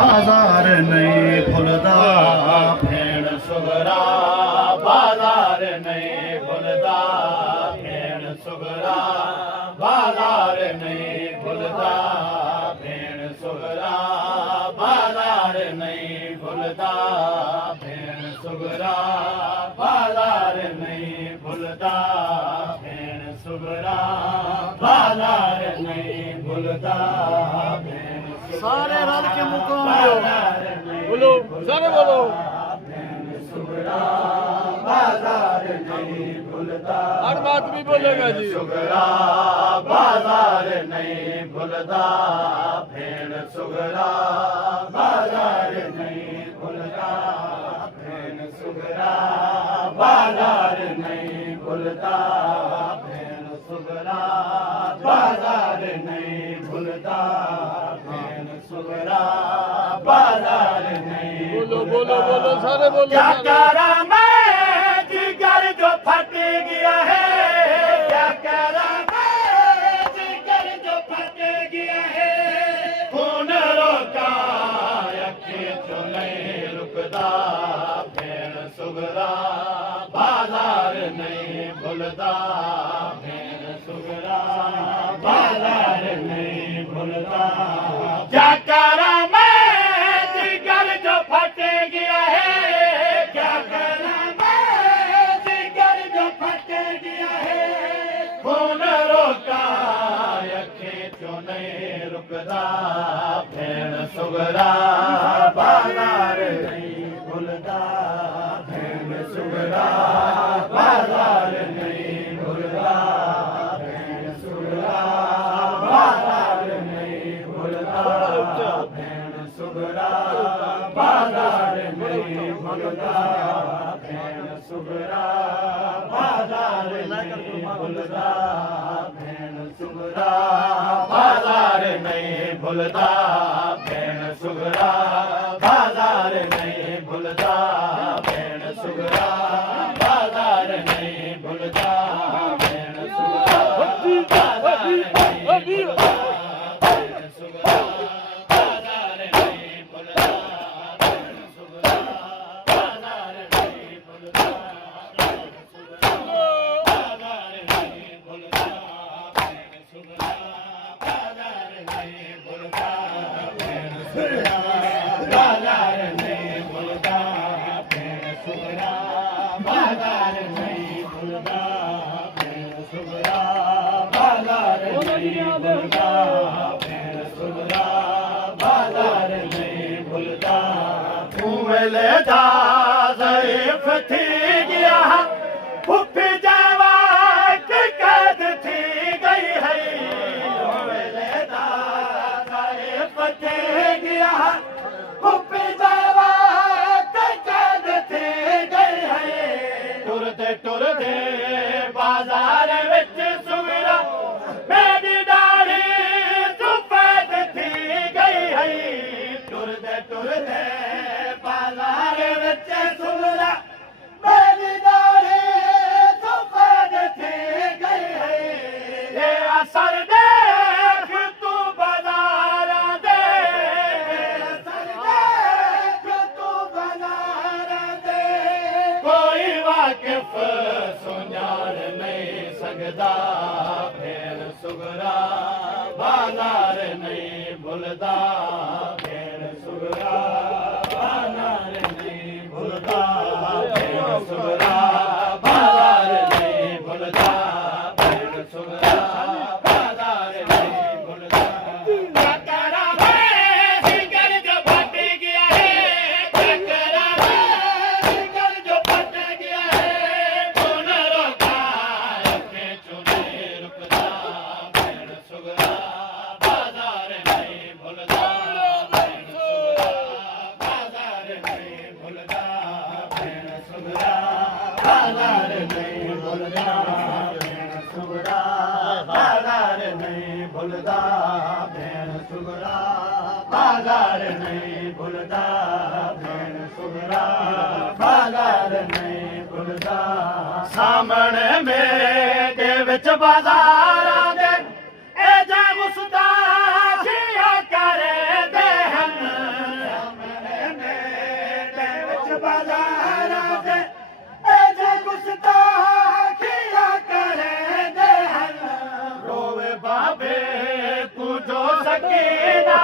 बाजार नहीं भुलदा भेण सुगरा, बाजार नहीं भुलदा भेण सुगरा, बाजार नहीं भुलदा भेण सुगरा, बाजार नहीं भुलदा भेण सुगरा, बाजार नहीं भुलदा भेण सुगरा, बाजार नहीं भुलदा भेण सारे रल के मुकाम बोलो, सारे बोलो। बाजार नहीं भुलदा, हर बात भी बोलेगा जी। सुगरा बाजार नहीं भुलदा भेण सुगरा, बाजार नहीं भुलदा भेण सुगरा, बाजार नहीं भुलदा भेण सुगरा, बाजार नहीं भुलदा भेण सुगरा, बाजार नहीं बोलो बोलो बोलो, सारे बोलो। क्या करा मैं जिगर जो फट गया है, क्या करा मैं जिगर जो फट गया है, खून रोका अखी जो नहीं रुकदा भेण सुगरा, बाजार नहीं भुलदा भेण सुगरा, बाजार नहीं भुलदा। क्या करा मैं जिगर जो फट गया है, क्या करा मैं जिगर जो फट गया है, खून रोका अखी जो नहीं रुकदा भेण सुगरा, बाजार नहीं भुलदा भेण सुगरा, बाजार नहीं भुलदा भेण सुगरा, बाजार नहीं भुलदा भेण सुगरा, बाजार नहीं भुलदा भेण सुगरा, बाजार नहीं भुलदा भेण सुगरा, बाजार नहीं भुलदा भेण सुगरा, बाजार नहीं भुलदा भेण सुगरा, बाजार नहीं भुलदा भेण सुगरा, बाजार नहीं भुलदा भेण सुगरा, बाजार नहीं भुलदा भेण सुगरा, बाजार नहीं भुलदा भेण सुगरा, बाजार नहीं भुलदा भेण सुगरा, बाजार नहीं भुलदा भेण सुगरा, बाजार नहीं भुलदा भेण सुगरा, बाजार नहीं भुलदा भेण सुगरा, बाजार नहीं भुलदा भेण सुगरा, बाजार नहीं भुलदा। कुएले दा ज़ईफ़ थी गया, फुफी जावा की कैद थी गई है, कुएले दा ज़ईफ़ थी गया, फुफी जावा की कैद थी गई है, टुरदे बाजार विच सुगरा, मेरी दाढ़ी सफेद थी गई है, टुरदे बाजार विच सुगरा, मेरी दाढ़ी सफेद थी गई है, ये असर देख तू बाजारा दे, असर देख तू बाजारा दे, कोई वाकिफ सुञाण नहीं सकदा भेण सुगरा, बाजार नहीं भुलदा भेण सुगरा, बाजार नहीं भुलदा भेण सुगरा, बाजार नहीं भुलदा भेण सुगरा, बाजार नहीं भुलदा। क्या करा मैं जिगर जो फट गया है, क्या करा मैं जिगर जो फट गया है, खून रोका अखी जो नहीं रुकदा भेण सुगरा, बाजार नहीं भुलदा भेण सुगरा, बाजार नहीं भुलदा भेण सुगरा, बाजार नहीं भुलदा भेण सुगरा, बाजार नहीं भुलदा भेण सुगरा, बाजार नहीं भुलदा भेण सुगरा, बाजार नहीं भुलदा। सामने मेरे विच बाजारां दे ए जा मुस्ताखियां करे दे हन, बाजारा दे ऐसे गुस्ताखिया करे दे हन रोवे बाबे तू जो सकीना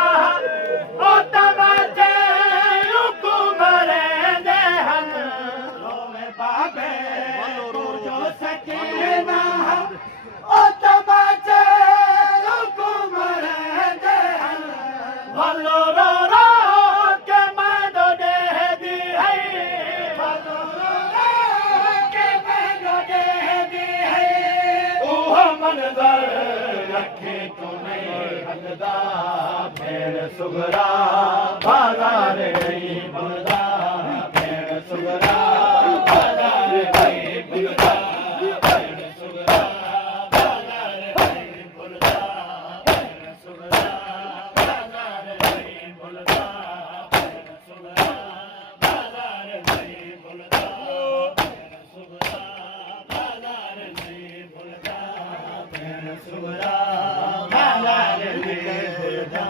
ओ तमाचे हुकुम दे हन रोवे बाबे तू जो सकीना ओ तमाचे हुकुम दे हन भलो रो रो के मैं दो दे दी है भलो रो रो के मैं दो दे दी है ओह मंजर रखे तो नहीं हलदा भेड़ सुगरा बाजार नहीं बुलदा भेड़ सुगरा बाजार नहीं बुलदा भेड़ सुगरा बाजार नहीं बुलदा भेड़ सुगरा बाजार नहीं बुलदा भेड़ सुगरा बाजार नहीं बुलदा भेड़ सुगरा बाजार नहीं बुलदा भेड़ सुगरा बाजार नहीं बुलदा